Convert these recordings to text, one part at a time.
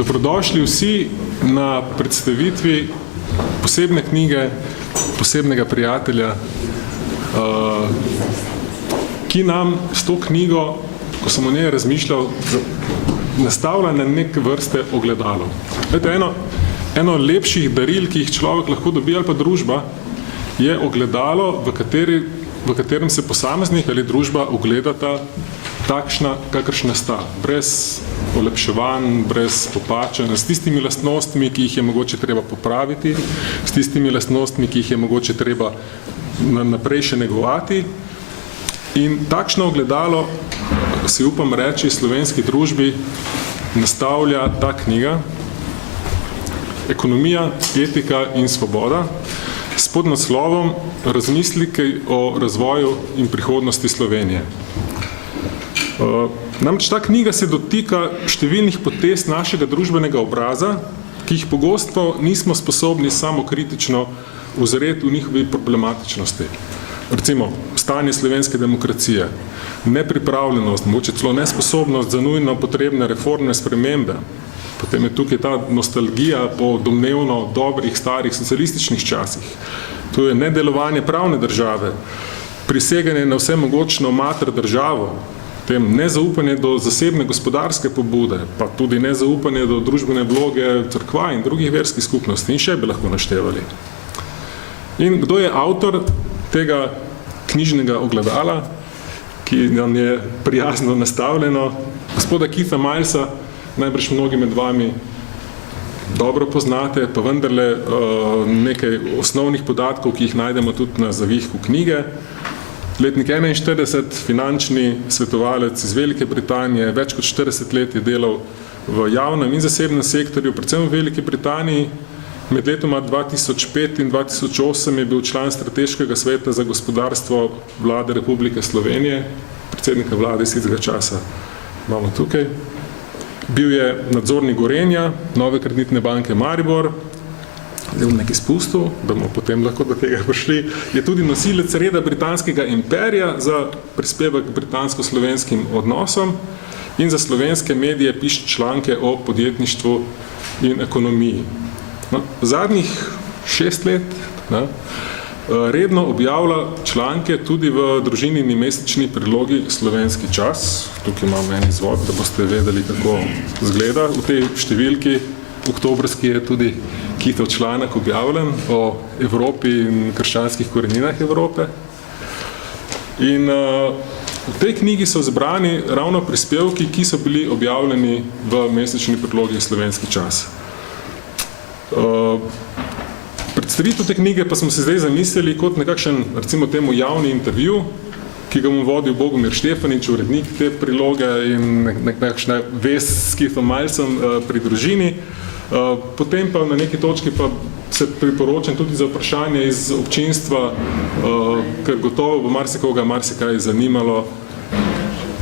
Dobrodošli vsi na predstavitvi posebne knjige, posebnega prijatelja, ki nam s to knjigo, ko sem o njej razmišljal, nastavlja na neke vrste ogledalo. Eno lepših daril, ki jih človek lahko dobi ali pa družba, je ogledalo, v katerem se posameznik ali družba ogledata takšna, kakršna sta, brez olepševanj, brez popačenja, s tistimi lastnostmi, ki jih je mogoče treba popraviti, s tistimi lastnostmi, ki jih je mogoče treba naprej še negovati. In takšno ogledalo, si upam reči, slovenski družbi nastavlja ta knjiga Ekonomija, etika in svoboda s podnaslovom Razmisleki o razvoju in prihodnosti Slovenije. Namreč ta knjiga se dotika številnih potez našega družbenega obraza, ki jih pogosto nismo sposobni samokritično ozreti v njihovi problematičnosti. Recimo, stanje slovenske demokracije, nepripravljenost, mogoče celo nesposobnost za nujno potrebne reformne spremembe. Potem je tukaj ta nostalgija po domnevno dobrih, starih socialističnih časih. To je nedelovanje pravne države, priseganje na vse mogočno mater državo, potem nezaupanje do zasebne gospodarske pobude, pa tudi nezaupanje do družbene vloge crkva in drugih verskih skupnosti in še bi lahko naštevali. In kdo je avtor tega knjižnega ogledala, ki nam je prijazno nastavljeno? Gospoda Keitha Milesa, najbrž mnogi med vami dobro poznate, pa vendarle nekaj osnovnih podatkov, ki jih najdemo tudi na zavihku knjige. Letnik 41, finančni svetovalec iz Velike Britanije, več kot 40 let je delal v javnem in zasebnem sektorju, predvsem v Veliki Britaniji. Med letoma 2005 in 2008 je bil član Strateškega sveta za gospodarstvo Vlade Republike Slovenije, predsednika vlade iz tistega časa imamo tukaj. Bil je nadzornik Gorenja, Nove kreditne banke Maribor, je v nekaj spustil, da bomo potem lahko do tega prišli, je tudi nosilec reda britanskega imperija za prispevek britansko-slovenskim odnosom in za slovenske medije piše članke o podjetništvu in ekonomiji. Zadnjih 6 let redno objavlja članke tudi v družinini mesečni prilogi Slovenski čas. Tukaj imam en izvod, da boste vedeli, kako izgleda. V tej številki oktobrski je tudi Keithov članek objavljen o Evropi in krščanskih koreninah Evrope. In v tej knjigi so zbrani ravno prispevki, ki so bili objavljeni v mesečni prilogi Slovenski čas. Predstavitev te knjige pa smo se zdaj zamislili kot nekakšen, recimo temu, javni intervju, ki ga mu vodil Bogomir Štefanič, urednik te priloge in nekakšna vez s Keithom Milesom pri družini. Potem pa na neki točki pa se priporočam tudi za vprašanje iz občinstva, ker gotovo bo marsikoga marsikaj zanimalo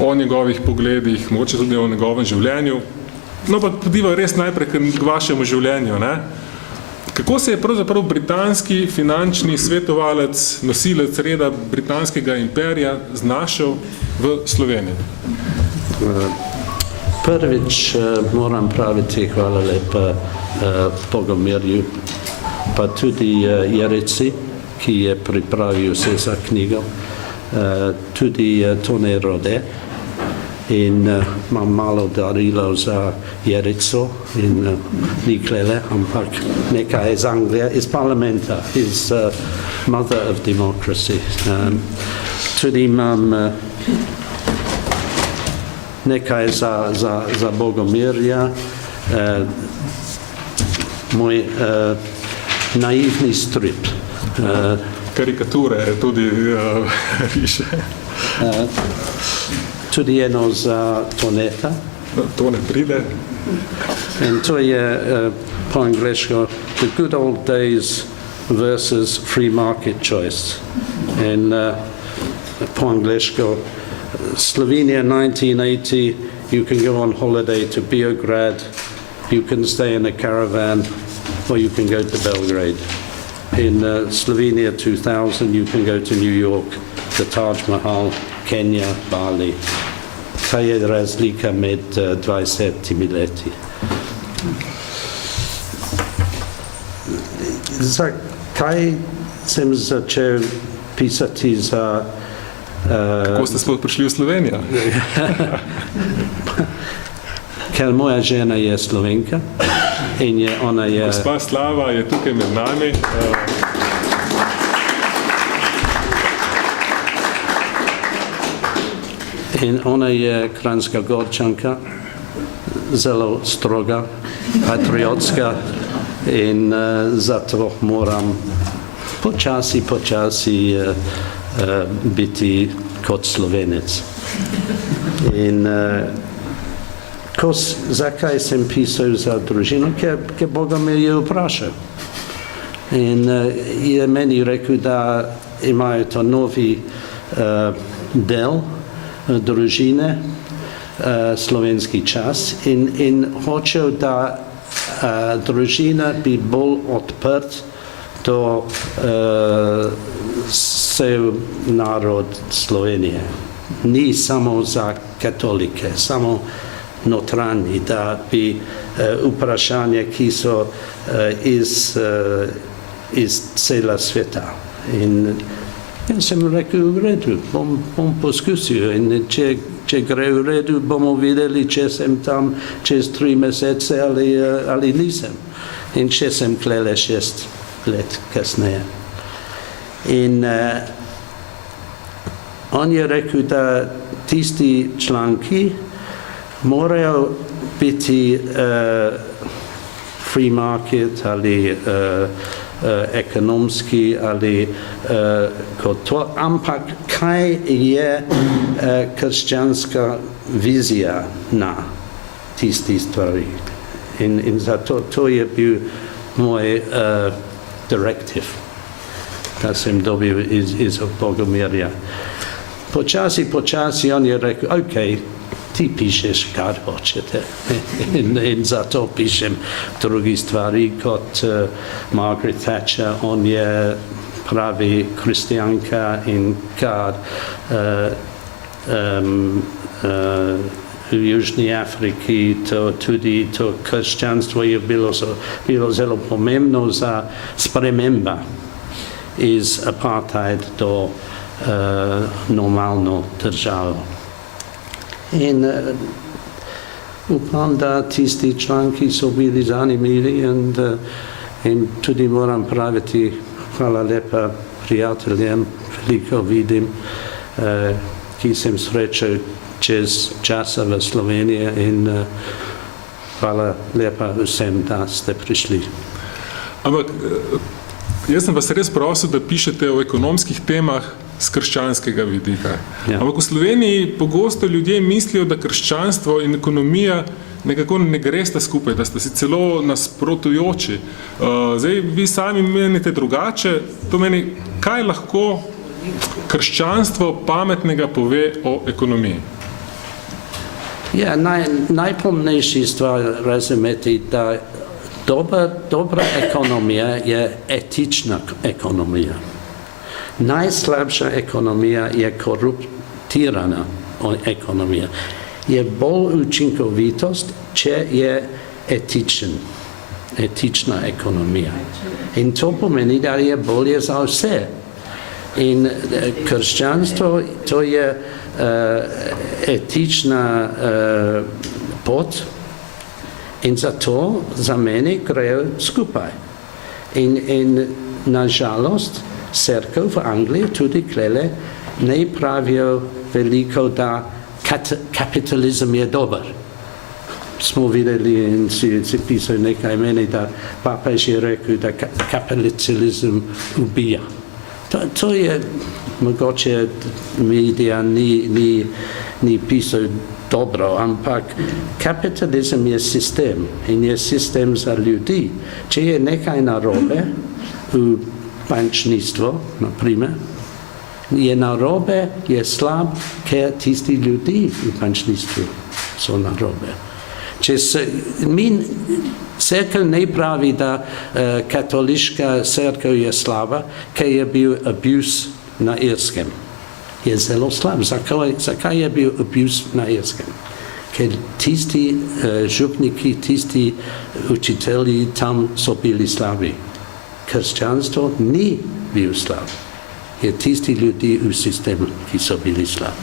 o njegovih pogledih, mogoče tudi o njegovem življenju. No pa podiva res najprej k vašemu življenju, ne? Kako se je pravzaprav britanski finančni svetovalec, nosilec reda britanskega imperija znašel v Sloveniji? Prvič moram praviti hvala lepa Bogomirju, pa tudi Jerici, ki je pripravil vse za knjigo, tudi Tone Rode. In imam malo darilo za Jerico in Niklele, ampak nekaj iz Anglije, iz parlamenta, iz Mother of Democracy. Tudi imam nekaj za Bogomirja, moj naivni strip. Karikature tudi piše. Tudi eno za Toneta. Tone pride. In to je po angliško The Good Old Days versus Free Market Choice. In po angliško Slovenia 1980, you can go on holiday to Beograd, you can stay in a caravan, or you can go to Belgrade. In Slovenia 2000, you can go to New York, the Taj Mahal, Kenya, Bali. Kaj je razlika med 20 leti? Zakaj sem začel pisati za... Kako ste sploh prišli v Slovenijo? Ker moja žena je Slovenka in ona je... Gospa Slava je tukaj med nami. In ona je Kranjska Gorčanka, zelo stroga, patriotska in zato moram počasi biti kot Slovenec. In zakaj sem pisal za družino? Ker Boga me je vprašal. In je meni rekel, da imajo to novi del družine, slovenski čas in hočev, da družina bi bolj odprt do cel narod Slovenije. Ni samo za katolike, samo notranji, da bi vprašanja, ki so iz cela sveta. In jaz sem rekel, v redu, bom poskusil in če gre v redu, bomo videli, če sem tam čez 3 mesece ali nisem. In če sem klele 6 let kasneje. In on je rekel, da tisti članki morajo biti free market ali ekonomski ali kot to, ampak kaj je krščanska vizija na tisti stvari. In zato to je bil moj direktiv, da sem dobil iz Bogomirja. Počasi on je rekel, ok, ti pišeš, kar hočete. In zato pišem drugi stvari kot Margaret Thatcher. On je pravi kristjanka in kar v Južni Afriki tudi to krščanstvo je bilo zelo pomembno za sprememba iz apartheid do normalno državo. In upam, da tisti članki so bili zanimivi in tudi moram praviti hvala lepa prijateljem, veliko vidim, ki sem srečal čez časa v Sloveniji in hvala lepa vsem, da ste prišli. Ampak jaz sem vas res prosil, da pišete o ekonomskih temah z krščanskega vidika. Ja. Ampak v Sloveniji pogosto ljudje mislijo, da krščanstvo in ekonomija nekako ne gresta skupaj, da sta si celo nasprotujoči. Zdaj, vi sami menite drugače, to meni, kaj lahko krščanstvo pametnega pove o ekonomiji? Ja, najpomembnejša stvar razumeti, da dobra ekonomija je etična ekonomija. Najslabša ekonomija je koruptirana ekonomija. Je bolj učinkovitost, če je etična ekonomija. In to pomeni, da je bolje za vse. In krščanstvo, to je etična pot in zato za mene grejo skupaj. In nažalost, cerkev v Angliji tudi klele ne pravijo veliko, da kapitalizem je dober. Smo videli in si pisali nekaj meni, da papež je rekel, da kapitalizem ubija. To je mogoče medija ni pisal dobro, ampak kapitalizem je sistem in je sistem za ljudi. Če je nekaj narobe v bančništvo, naprimer, je narobe, je slab, ker tisti ljudi v bančništvu so narobe. Cerkev ne pravi, da katoliška cerkev je slaba, ker je bil abuse na Irskem. Je zelo slab. Zakaj je bil abuse na Irskem? ker tisti župniki, tisti učitelji tam so bili slabi. Krščanstvo ni bil slab. Je tisti ljudi v sistemu, ki so bili slabi.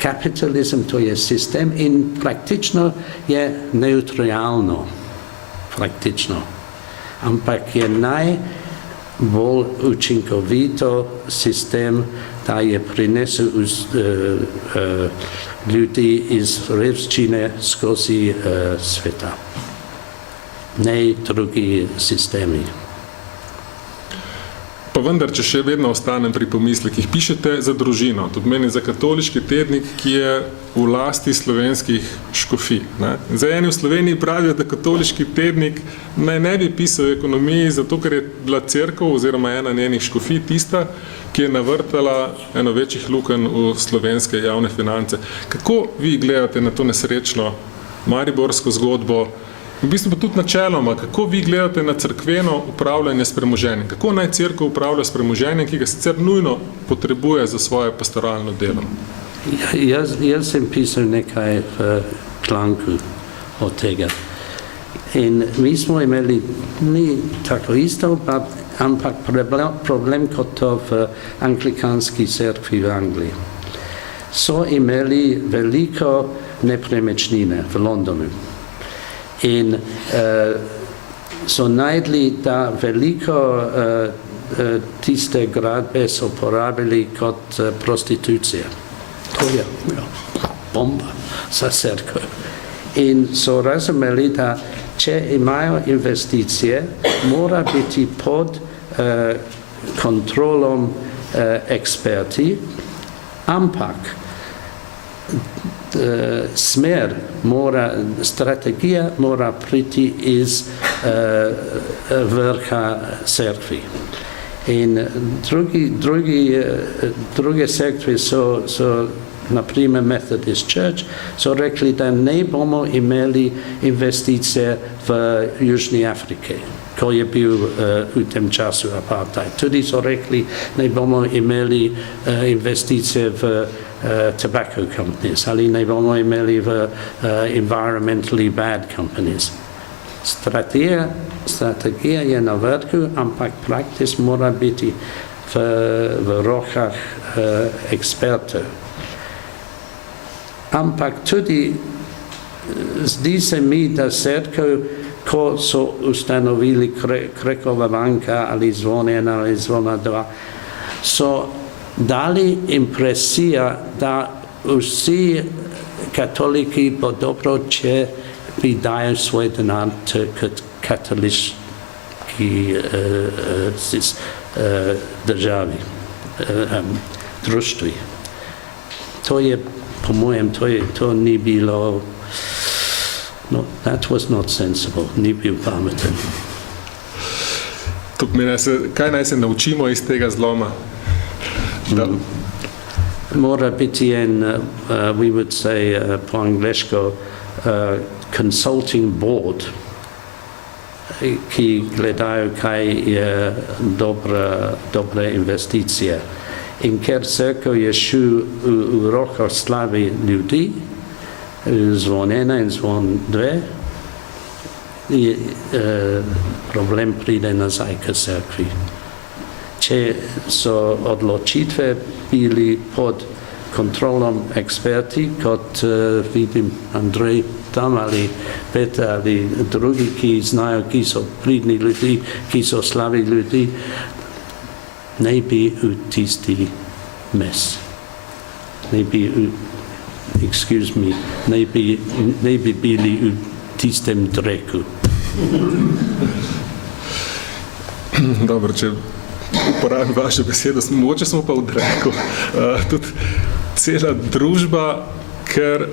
Kapitalizem to je sistem in praktično je neutralno. Praktično. Ampak je najbolj učinkovito sistem, da je prinesel ljudi iz revščine skozi sveta. Ne drugi sistemi. Pa vendar, če še vedno ostanem pri pomislekih, pišete za družino, to pomeni za katoliški tednik, ki je v lasti slovenskih škofij. Zdaj eni v Sloveniji pravijo, da katoliški tednik ne bi pisal o ekonomiji, zato ker je bila cerkev oziroma ena njenih škofij tista, ki je navrtala eno večjih lukenj v slovenske javne finance. Kako vi gledate na to nesrečno mariborsko zgodbo? V bistvu pa tudi načeloma, kako vi gledate na cerkveno upravljanje s premoženjem? Kako naj cerkev upravlja s premoženjem, ki ga sicer nujno potrebuje za svoje pastoralno delo? Jaz sem pisal nekaj v članku od tega. In mi smo imeli, ni tako isto, ampak problem kot to v anglikanski cerkvi v Angliji. So imeli veliko nepremičnine v Londonu. In so najdli, da veliko tiste gradbe so porabili kot prostitucija. To je bomba za cerkev. In so razumeli, da če imajo investicije, mora biti pod kontrolom eksperti, ampak strategija mora priti iz vrha cerkvi. In druge cerkve so naprimer Methodist Church, so rekli, da ne bomo imeli investicije v Južni Afriki, ko je bil v tem času apartheid. Tudi so rekli, ne bomo imeli investicije v tobacco companies, ali ne bomo imeli v environmentally bad companies. Strategija je na vrhu, ampak praktis mora biti v rokah ekspertov. Ampak tudi zdi se mi, da cerkev, ko so ustanovili Krekova banka ali Zvon 1 ali Zvon 2, so dali impresija, da vsi katoliki bo dobro, če bi dali svoj denar katoliški državi, društvi. To je, po mojem, to ni bilo, no, that was not sensible, ni bil pameten. Kaj naj se naučimo iz tega zloma? Mora biti we would say po angleško, consulting board, ki gledajo, kaj je dobra investicija. In ker cerkev je šel v rokah slabi ljudi, Zvon 1 in Zvon 2, problem pride nazaj k cerkvi. Če so odločitve bili pod kontrolom eksperti, kot vidim Andrej tam ali Peter ali drugi, ki znajo, ki so pridni ljudi, ki so slabi ljudi, ne bi v tisti mes. Ne bi bili v tistem dreku. Dobro, če uporabim vaše besede, mogoče smo pa v dreku. Tudi cela družba, ker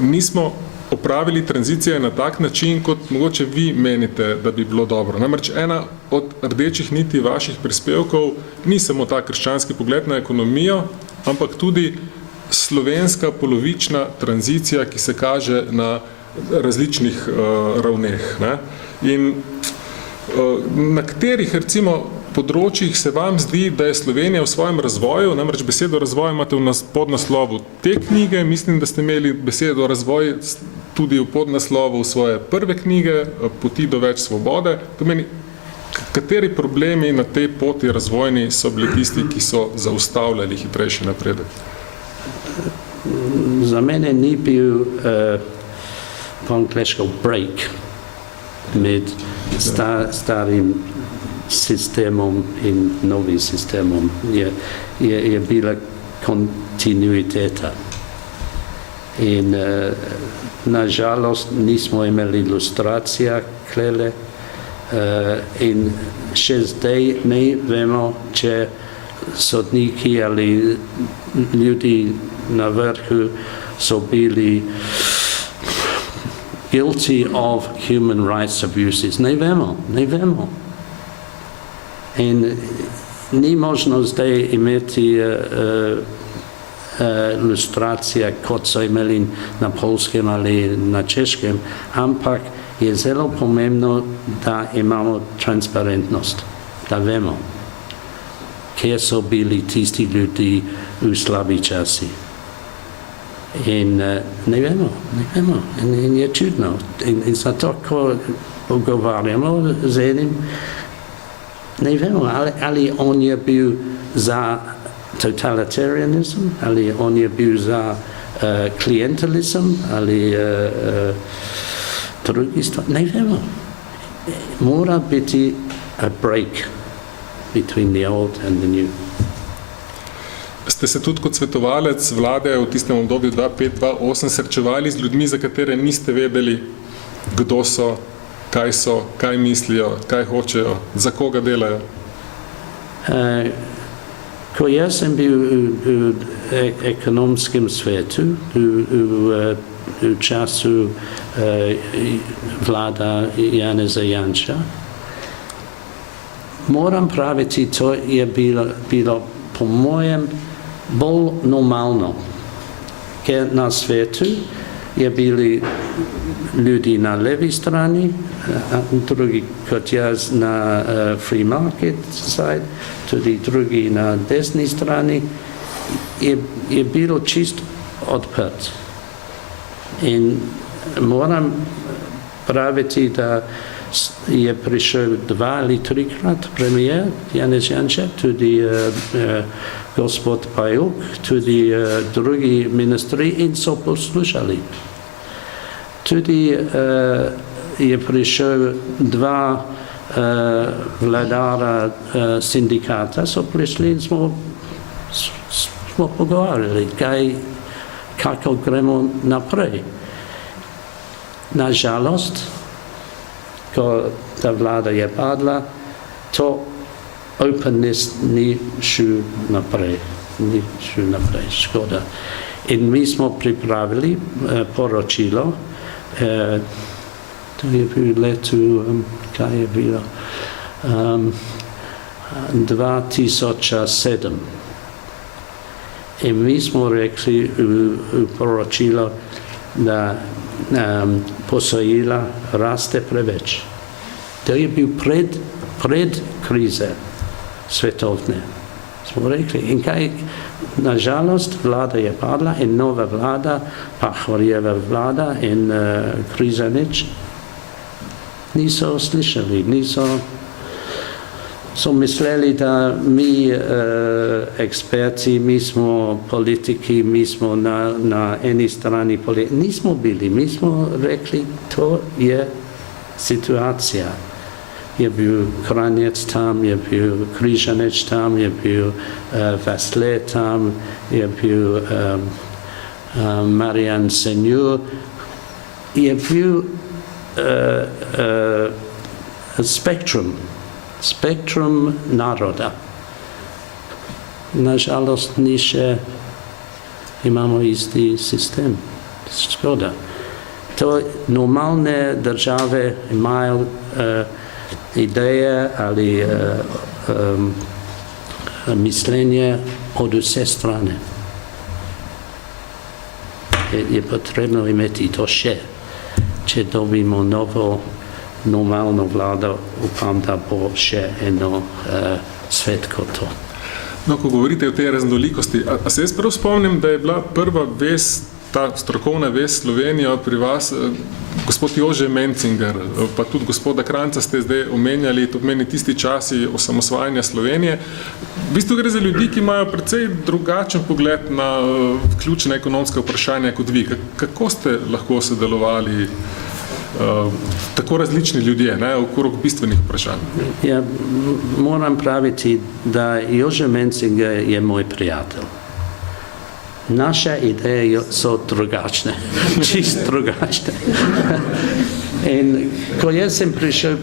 nismo opravili tranzicije na tak način, kot mogoče vi menite, da bi bilo dobro. Namreč ena od rdečih niti vaših prispevkov ni samo ta krščanski pogled na ekonomijo, ampak tudi slovenska polovična tranzicija, ki se kaže na različnih ravneh. In na katerih, recimo, področjih se vam zdi, da je Slovenija v svojem razvoju, namreč besedo razvoj imate v podnaslovu te knjige, mislim, da ste imeli besedo razvoj tudi v podnaslovu svoje prve knjige, Poti do več svobode. To meni, kateri problemi na tej poti razvojni so bili tisti, ki so zaustavljali hitrejši napredek? Za mene ni bil po angleško break med starim sistemom in novim sistemom. Je bila kontinuiteta. In nažalost nismo imeli ilustracija klele in še zdaj ne vemo, če sodniki ali ljudi na vrhu so bili guilty of human rights abuses. Ne vemo. In ni možno zdaj imeti ilustracije, kot so imeli na Polskem ali na Češkem, ampak je zelo pomembno, da imamo transparentnost, da vemo, kje so bili tisti ljudi v slabi časi. In ne vemo. In je čudno. In zato, ko pogovarjamo z enim, ne vemo, ali on je bil za totalitarianizem, ali on je bil za klientelizem, ali drugi stvari. Ne vemo. Mora biti a break between the old and the new. Ste se tudi kot svetovalec vlade v tistem obdobju 2005-2008 srečevali z ljudmi, za katere niste vedeli, kdo so, kaj mislijo, kaj hočejo, za koga delajo? Ko jaz sem bil v ekonomskem svetu, v času vlada Janeza Janša, moram praviti, to je bilo po mojem bolj normalno, ker na svetu je bili ljudi na levi strani, drugi kot jaz na free market side, tudi drugi na desni strani, je bilo čist odprt. In moram praviti, da je prišel 2 ali 3-krat premijer Janez Janša, tudi gospod Pajuk, tudi drugi ministri in so poslušali. Tudi je prišel 2 vladara sindikata, so prišli in smo pogovarjali, kako gremo naprej. Nažalost, ko ta vlada je padla, to openness ni šel naprej, škoda. In mi smo pripravili poročilo, to je bil letu, kaj je bilo, 2007. In mi smo rekli v poročilo, da posojila raste preveč. To je bil pred krize svetovne. Smo rekli, in kaj, nažalost, vlada je padla in nova vlada, Pahorjeva vlada in Križanič, niso slišali, so mislili, da mi eksperti, mi smo politiki, mi smo na eni strani politiki. Nismo bili, mi smo rekli, to je situacija. Je bil Kranjec tam, je bil Križanič tam, je bil Vasle tam, je bil Marijan Senjur, je bil spektrum naroda. Nažalost, ni še imamo isti sistem. Škoda. To normalne države imajo ideje ali mišljenje od vse strane. Je potrebno imeti to še. Če dobimo novo normalno vlado, upam, da bo še eno svet kot to. No, ko govorite o tej raznolikosti, a se jaz prav spomnim, da je bila prva vest, ta strokovna vest Slovenijo pri vas, gospod Jože Mencinger, pa tudi gospoda Kranjca ste zdaj omenjali, to pomeni tisti časi osamosvajanja Slovenije. V bistvu gre za ljudi, ki imajo precej drugačen pogled na ključne ekonomske vprašanja kot vi. Kako ste lahko sodelovali tako različni ljudje, okrog bistvenih vprašanj? Ja, moram praviti, da Jože Mencinger je moj prijatelj. Naše ideje so drugačne, čist drugačne. In ko jaz sem prišel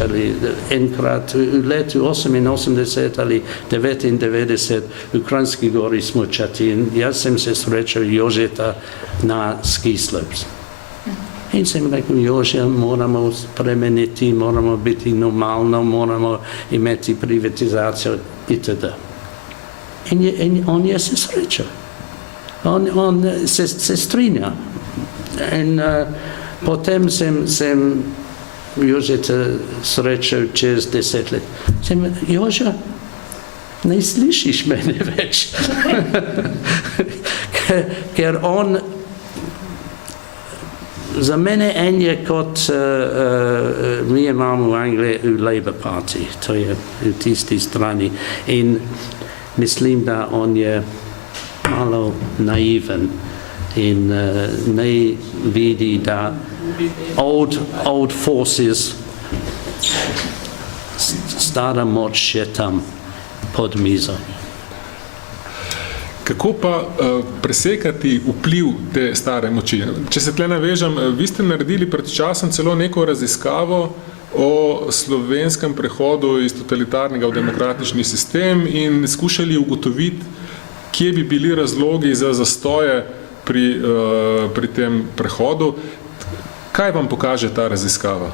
ali enkrat v letu 88 ali 99 v Kranjski Gori smučati in jaz sem se srečal Jožeta na ski slopes. In sem rekel, Jože, moramo spremeniti, moramo biti normalno, moramo imeti privatizacijo itd. In on je se srečal. On se strinja. In potem sem Jožeta srečal čez 10 let. Sem, Jože, ne slišiš mene več. Ker on za mene en je kot mi imamo v Angliji v Labour Party, to je v tisti strani. In mislim, da on je malo naiven in ne vidi, da old forces, stara moč je tam pod mizo. Kako pa presekati vpliv te stare moči? Če se tle navežem, vi ste naredili pred časom celo neko raziskavo o slovenskem prehodu iz totalitarnega v demokratični sistem in skušali ugotoviti, kje bi bili razlogi za zastoje pri tem prehodu. Kaj vam pokaže ta raziskava?